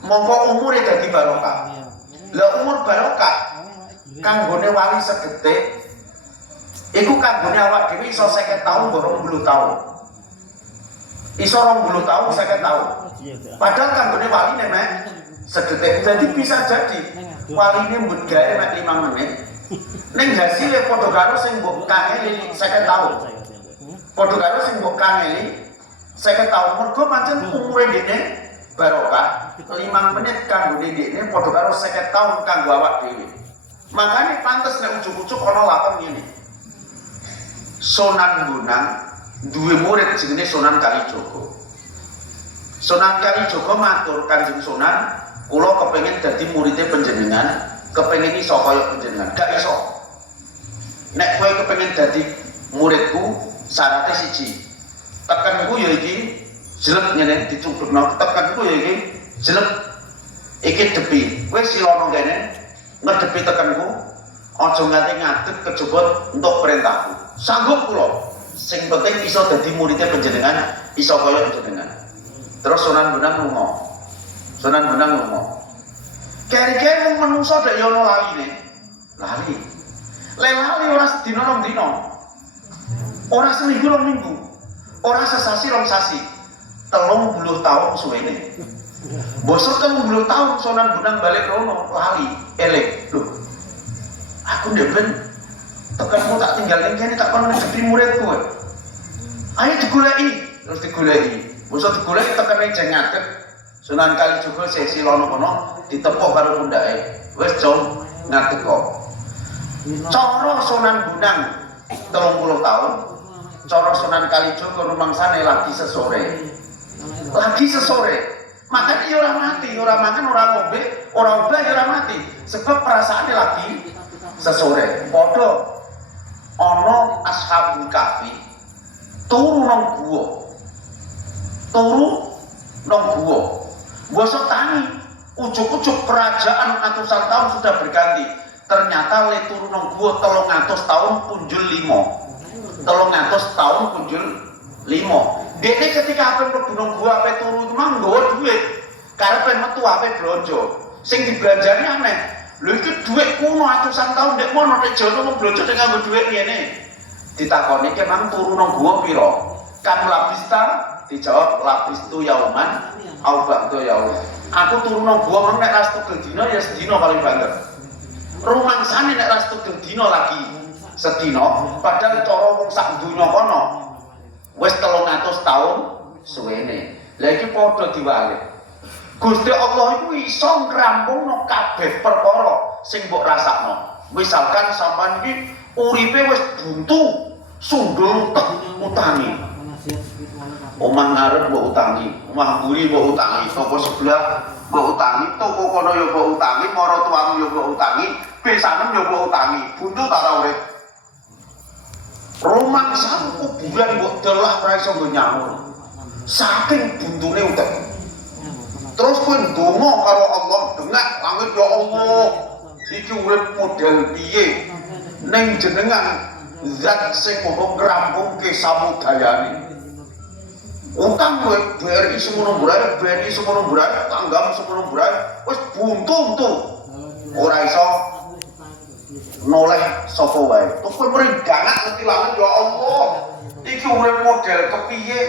Monggo umure dadi barokah. Lah umur barokah kanggone wali sedetik iku kanggone awak dhewe iso 50 tahun, 20 tahun. Iso 20 tahun, 50 tahun. Padahal kanggone wali nek sedetik. Jadi bisa jadi waline mbut gawe mek 5 menit. Ning hasile padha karo sing mbok kangeli 50 tahun. Padha karo sing mbok kangeli 50 tahun. Mergo pancen umure dene barokah. 5 menit kanggone dene padha karo 50 tahun kanggo awak dhewe. Makane pantes nek ujug-ujug ana lakon ngene. Sunan Bonang duwe murid jenenge Sunan Kalijaga. Sunan Kalijaga matur, Kanjeng Sunan, kula kepengin dadi muridé panjenengan, kepengin iso kaya panjenengan. Gak iso. Nek kowe kepengin dadi muridku, syaratnya siji. Tekenku ya iki jelek ngene dicungkupno. Tekenku ya iki jelek. Iki depi. Kowe silono kene ngedepi tekenku. Aja nganti ngadeg kejebot untuk perintahku. Sanggup kula. Sing penting iso dadi muridé panjenengan, iso kaya panjenengan. Terus Sunan Bonang lunga. Sunan Bonang lunga. Kere-kere wong menungso dak yo ono laline. Lali. Lali ora sedina rong dina. Ora seminggu rong minggu. Ora sesasi rong sasi. 30 tahun suwene. Bosok 30 tahun Sunan Bonang balik rono lali, elek. Lho. Aku ndek ben tekanmu tak tinggal ning kene tak kon ngedepi muridku. Ayo digoleki, terus digoleki. Bosok digoleki tekane jeng ngadeg. Sunan Kalijaga sesi lono kono ditepuk karo pundake. Wis jom ngadeg kok. Cara Sunan Bonang 30 tahun. Cara Sunan Kalijaga rumangsane lagi sesore. Lagi sesore. Makanya ya ora mati, ora makan, ora ngombe, ora obah ya ora mati. Sebab perasaannya lagi sesore. Padha ana Ashabul Kahfi turu nang guwa. Turu nang guwa. Bosok tangi, ujuk-ujuk kerajaan ratusan tahun sudah berganti. Ternyata le turu nang guwa 300 tahun punjul 5. 300 tahun punjul 5. Dene ketika ape mlebu nang guwa ape turu itu mang nggawa dhuwit. Karepe metu ape blonjo. Sing dibelanjani aneh. Lho iki dhuwit kuno ratusan tahun ndek mono nek jono mung blonjo nek nganggo dhuwit ngene. Ditakoni ke mang turu nang guwa pira? Kam labista dijawab labistu yauman au ba'da yaum. Aku turu nang guwa mang nek ras tugel dina ya sedina paling banter. Rumangsane nek ras tugel dina lagi sedina, padahal cara wong sak donya kono wis 300 tahun suwene. Lah iki padha diwalik. Gusti Allah iku iso ngrampungno kabeh perkara sing mbok rasakno. Misalkan sampean iki uripe wis buntu, sundul utangi. Omah ngarep mbok utangi, omah mburi mbok utangi, toko sebelah mbok utangi, toko kono ya mbok utangi, marang tuamu ya mbok utangi, besanem ya mbok utangi. Buntu ta ora urip? Rumangsamu kuburan mbok delok ora iso nyaur. Saking buntune utek. Terus kowe ndonga karo Allah, dengak langit ya Allah. Iki urip model piye? Ning jenengan zat sing moho ngrampungke samudayane. Utang kowe BRI semono burae, BNI semono burae, tanggam semono burae, wis buntu. Ora iso noleh sapa wae. Terus kowe mrene dangak ngerti langit ya Allah. Iki urip model kepiye?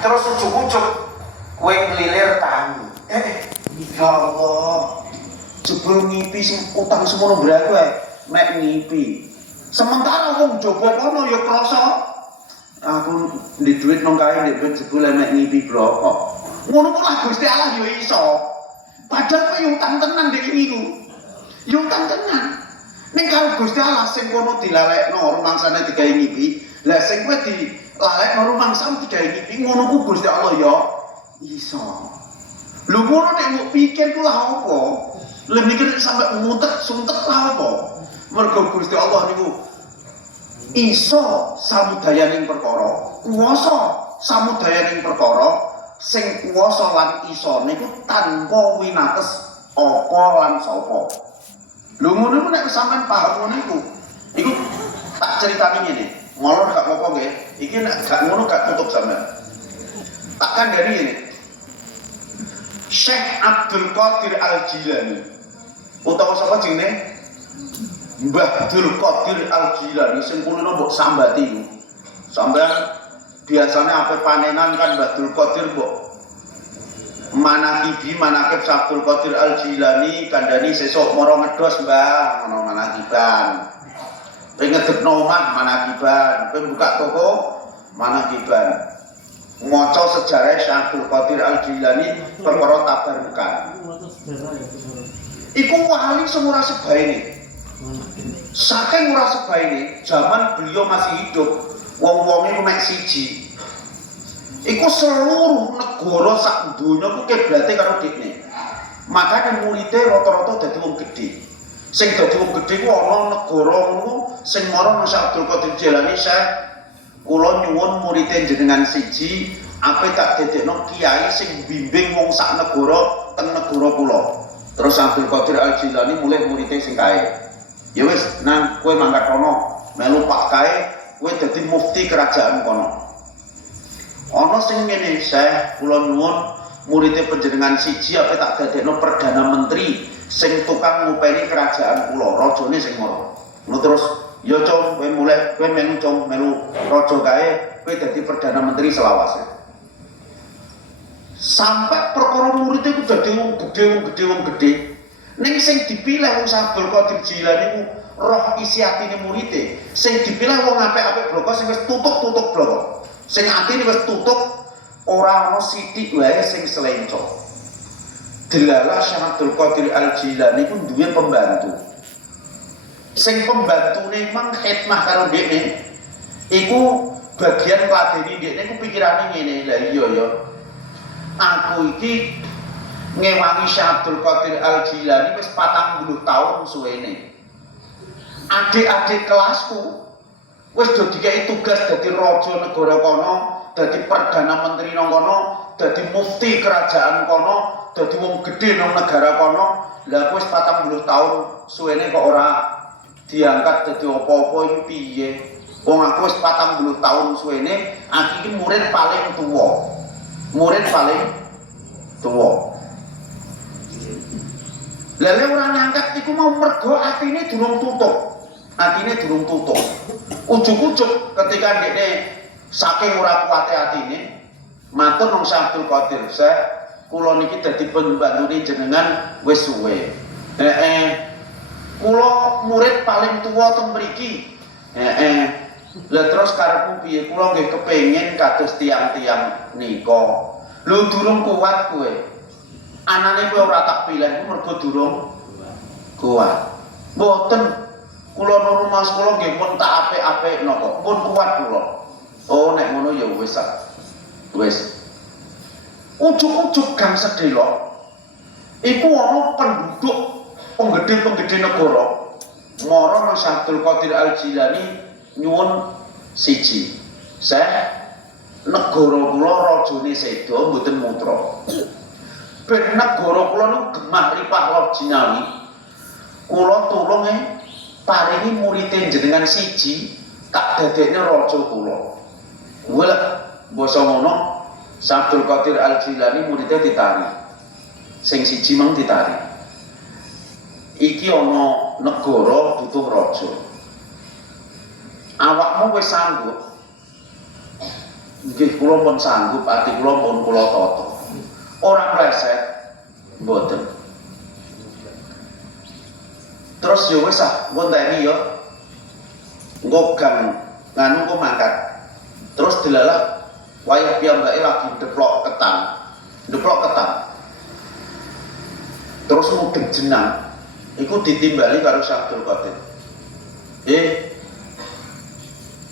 Terus ujug-ujug kowe nglilir tangi. Ya Allah. Jebul ngipi sing utang semono burae kowe mek ngipi. Sementara wong jaba kono ya krasa aku di duit nang kae ndek duit jebul mek ngipi blok. Ngono kok lah Gusti Allah ya iso. Padahal kowe utang tenan ndek niku. Yo utang tenan. Ning karo Gusti Allah sing kono dilalekno rumangsane digawe ngipi, lah sing kowe dilalekno rumangsane digawe ngipi ngono ku Gusti Allah ya iso. Lho ngono nek mbok pikir ku lah apa? Lha mikir sampe mutek suntek lah apa? Mergo Gusti Allah niku iso samudayaning perkara, kuwasa samudayaning perkara, sing kuwasa lan iso niku tanpa winates apa lan sapa. Lho ngono nek sampean paham ngono iku tak critani ngene. Molor gak apa-apa nggih. Iki nek gak ngono gak tutup sampean. Tak kandhani ngene. Syekh Abdul Qadir Al-Jilani utawa sapa jenenge? Mbah Abdul Qadir Al-Jilani sing kulino mbok sambati iku. Sampeyan biasane ape panenan kan Mbah Abdul Qadir mbok manakib Abdul Qadir Al-Jilani kandhani sesuk mara ngedos Mbah ana manakiban. Pengen ngedepno omah manakiban, pengen buka toko manakiban. Maca sejarah Abdul Qadir Al-Jilani perkara tabarukan. Iku wali sing ora sebaene. Saking ora sebaene, zaman beliau masih hidup, wong-wong iku mek siji. Iku seluruh negara sak donya ku kiblate karo dekne. Makane muridé rata-rata dadi wong gedhe. Sing dadi wong gedhe ku ana negara ngono sing marang Syekh Abdul Qadir Jilani, Syekh kula nyuwun muridé jenengan siji, ape tak dadekno kiai sing bimbing wong sak negara teng negara kula. Terus Abdul Qadir Al-Jilani mulai muridé sing kae. Ya wis, nang kowe mangkat kono, melu Pak kae, kowe dadi mufti kerajaan kono. Ana sing ngene, Syekh kula nyuwun muridé panjenengan siji ape tak dadekno perdana menteri sing tukang ngupeni kerajaan kula, rajane sing mara. Ngono terus ya cung, kowe mulai kowe melu cung, melu raja kae, kowe dadi perdana menteri selawase. Sampai perkara muridé ku dadi wong gedhe. Ning sing dipilih wong Abdul Qadir Jilani ku roh isi atine muridé. Sing dipilih wong apik-apik bloko sing wis tutuk-tutuk bloko. Sing atine wis tutuk ora ana sithik wae sing selenco. Delalah Syekh Abdul Qadir Al-Jilani ku duwe pembantu. Sing pembantune mang khidmah karo dhekne. Iku bagian ngladeni dhekne ku pikirane ngene, lha iya ya. Aku iki ngewangi Syekh Abdul Qadir Al-Jilani wis 40 tahun suwene. Adik-adik kelasku wis do dikai tugas dadi raja negara kono, dadi perdana menteri nang kono, dadi mufti kerajaan kono, dadi wong gedhe nang negara kono. Lah aku wis 40 tahun suwene kok ora diangkat dadi apa-apa iki piye? Wong aku wis 40 tahun suwene, aku iki murid paling tuwa. Lha ora nyangkat iku mau mergo atine durung tutuk. Ujug-ujug ketika ndekne saking ora kuwate atine, matur nang Syekh Abdul Qadir, "Syekh, kula niki dadi pembantune jenengan wis suwe. Kula murid paling tuwa teng mriki. Lah terus karepku piye? Kula nggih kepengin kados tiang-tiang nika. Lho durung kuat kowe. Anane kowe ora tak pilih mergo durung kuat. Mboten. Kula nang rumah sekolah nggih pun tak apik-apikno kok. Pun kuat kula. Oh nek ngono ya wis ah. Wis. Ujug-ujug Gang Sedelok iku ana penduduk penggede negara mara nang Abdul Qadir Al-Jilani nyuwun siji. Saya negara kula rajane seda mboten mutra. Ben negara kula niku gemah ripah lojinawi. Kula tulung paringi muridé jenengan siji tak dadekne raja kula. Walah basa ngono Abdul Qadir Al-Jilani muridé ditari. Sing siji mang ditari. Iki ana negara butuh raja. Awakmu wis sanggup? Nggih kula pun sanggup, ati kula pun kula tata. Ora pleset, mboten. Terus yo wis ngonteni yo. Engko gang nganu kok mangkat. Terus dilalah wayah piyambake lagi deplok ketan. Terus mudeng jenang. Iku ditimbali karo Abdul Qadir.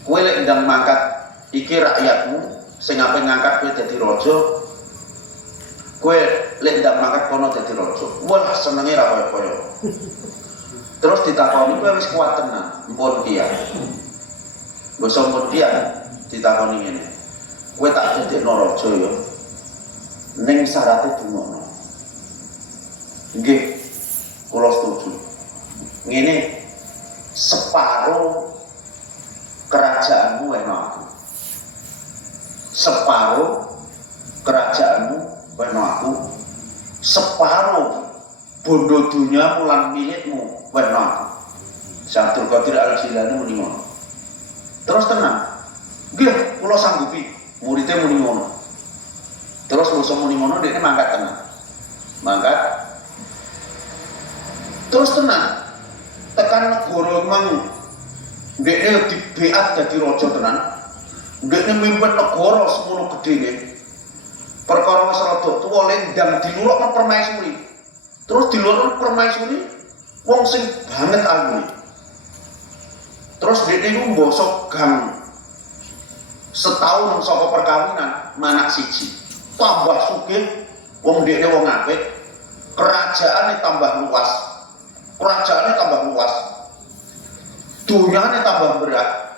Kowe lek ndang mangkat iki rakyatmu sing ape ngangkat kowe dadi raja. Kowe lek ndang mangkat kono dadi raja. Wah, senenge ra kaya-kaya. Terus ditakoni kowe wis kuat tenan, mpun piye? Basa mpun piye ditakoni ngene. Kowe tak dadekno raja ya. Ning syaraté dungono. Nggih. Kula setuju. Ngene separo kerajaanmu weno aku. Separo kerajaanmu weno aku. Separo bondo dunyamu lan milikmu weno aku. Abdul Qadir Al-Jilani muni ngono. Terus tenang. Nggih, kula sanggupi. Muridé muni ngono. Terus basa muni ngono dekne mangkat tenang. Mangkat terus tenang, tekan negara mang dekne dibeat dadi raja tenan. Dekne mimpin negara semono gedene. Perkara wis rada tuwa lendang dilurukno permaisuri. Terus dilurukno permaisuri wong sing banget alune. Terus dekne iku mbosok gang setahun saka perkawinan manak siji. Tambah sugih wong dekne wong apik, kerajaane tambah luas. Kerajaannya tambah luas, dunyanya tambah berat,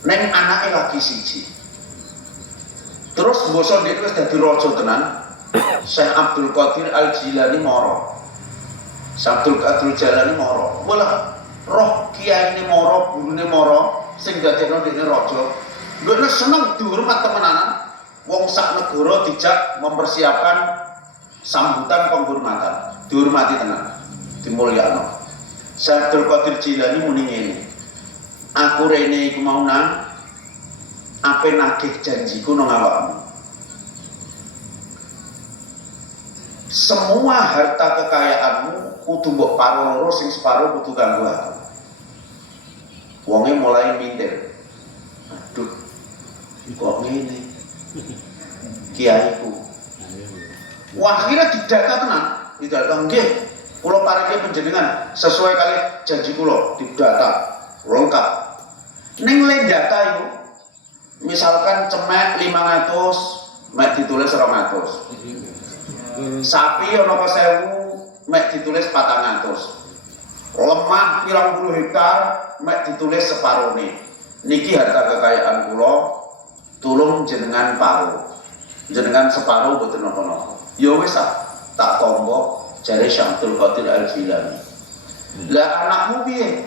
neng anaknya lagi siji. Terus bosok dia wis dadi raja tenan, Syekh Abdul Qadir Al-Jilani mara. Abdul Qadir Al-Jilani mara. Walah roh kiai ini mara, gurune mara, sing dadekno dene raja. Lha seneng dihormat temenanan. Wong sak negara dijak mempersiapkan sambutan penghormatan, dihormati tenan. Dimulyakno. Syekh Abdul Qadir Jilani muni ngene. Aku rene iku mau nang ape nagih janjiku nang awakmu. Semua harta kekayaanmu kudu mbok paro loro sing separo kudu kanggo aku. Wonge mulai mintir. Aduh. Kok ngene? Kiaiku. Wah, akhirnya didata tenan. Didata nggih. Kula paringi panjenengan sesuai kali janji kula didata lengkap. Ning le data iku misalkan cemek 500 mek ditulis 200. Sapi ana 1000 mek ditulis 400. Lemah 20 hektar mek ditulis separone. Niki harta kekayaan kula, tulung jenengan paro. Jenengan separo mboten napa-napa. Ya wis tak tombo jare Abdul Qadir Al-Jilani. Lah anakmu piye?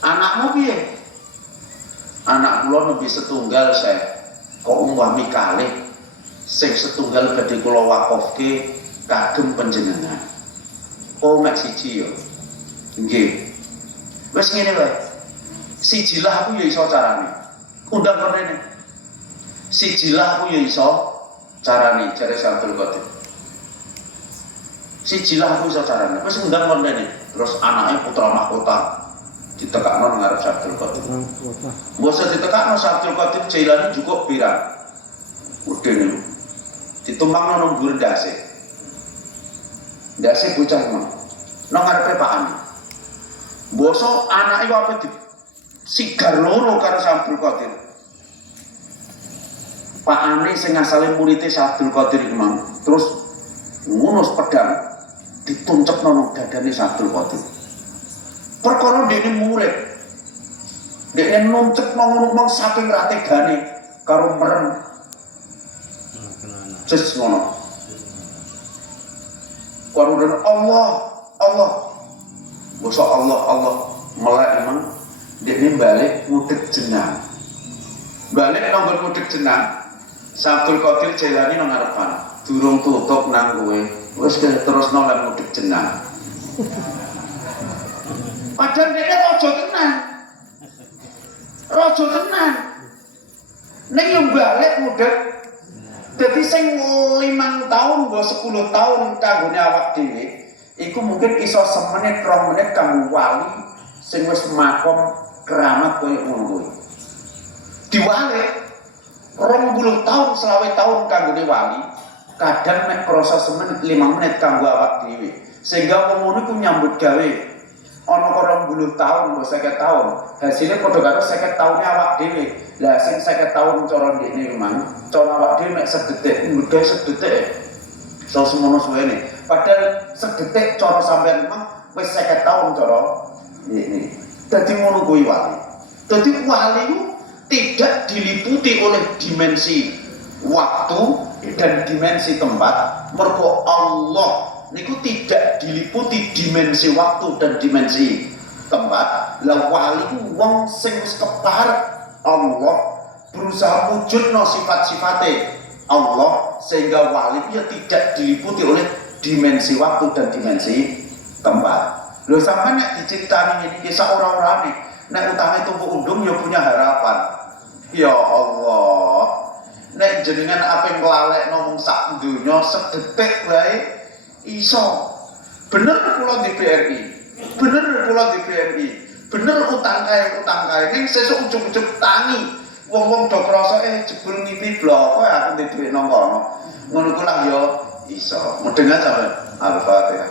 Anakmu piye? Anak kula nembe setunggal Syekh. Kok umpami kalih sing setunggal badhe kula wakofke kagem panjenengan. Oh mek siji yo. Nggih. Wis ngene wae. Sijilah aku ya iso carane. Undang rene. Sijilah aku ya iso carane jare Abdul Qadir. Sijilah aku iso carane. Wis undang rene. Terus anake putra mahkota ditekakno ngarep Abdul Qadir. Mbok ditekakno Abdul Qadir Jailani cukup pirang. Udene. Ditumpangno nang dhuwur ndase. Ndase bocah ngono. Nang ngarepe pakane. Bosok anake kok ape sigar loro karo Abdul Qadir. Pakane sing asale muridé Abdul Qadir iku mang. Terus ngunus pedang dituncepno nang dadane Abdul Qadir. Perkara dekne murid. Dekne nuncek nang ngono saking ra tegane karo merem. Just ngono. Karo Allah, Allah. Bosok Allah melek emang dekne balik ngudek jenang. Balik nang ngudek jenang. Sabtul Qadir Jailani nang ngarepan. Durung tutup nang kowe. Wis terus nang ngudek jenang. Padahal dia rojo tenan. Rojo tenan. Nek yo balik mudhek. Dadi sing 5 tahun mbok 10 tahun kanggone awak dhewe, iku mungkin iso semenit 2 menit kanggo wali sing wis makom keramat koyo ngono kuwi. Diwalik 20 tahun 20 tahun kanggone wali, kadang mek krasa semenit 5 menit kanggo awak dhewe. Sehingga wong ngono iku nyambut gawe ana 20 tahun, 50 tahun. Hasilnya padha karo 50 tahunnya awak dhewe. Lah sing 50 tahun cara ndekne memang, cara awak dhewe mek sedetik, mudah sedetik. So semono suwene. Padahal sedetik cara sampean memang wis 50 tahun cara ndekne. Dadi ngono kuwi wali. Dadi wali itu tidak diliputi oleh dimensi waktu dan dimensi tempat. Mergo Allah niku tidak diliputi dimensi waktu dan dimensi tempat. Lah wali ku wong sing wis keparek Allah, berusaha wujudno sifat-sifate Allah, sehingga wali ya tidak diliputi oleh dimensi waktu dan dimensi tempat. Lho sampeyan nek diciptani ngene iki sak ora-orane, nek utame tumpuk undung ya punya harapan. Ya Allah, nek jenengan ape nglalekno mung sak donya sedetik wae iso. Bener kula di BRI, bener kula di BRI, bener utang kae ning sesuk ujug-ujug tangi wong-wong do krasa jebul ngipi blok aku ndek dhuwit nang kono ngono ku lah ya iso. Mudengan sampeyan Al-Fatihah.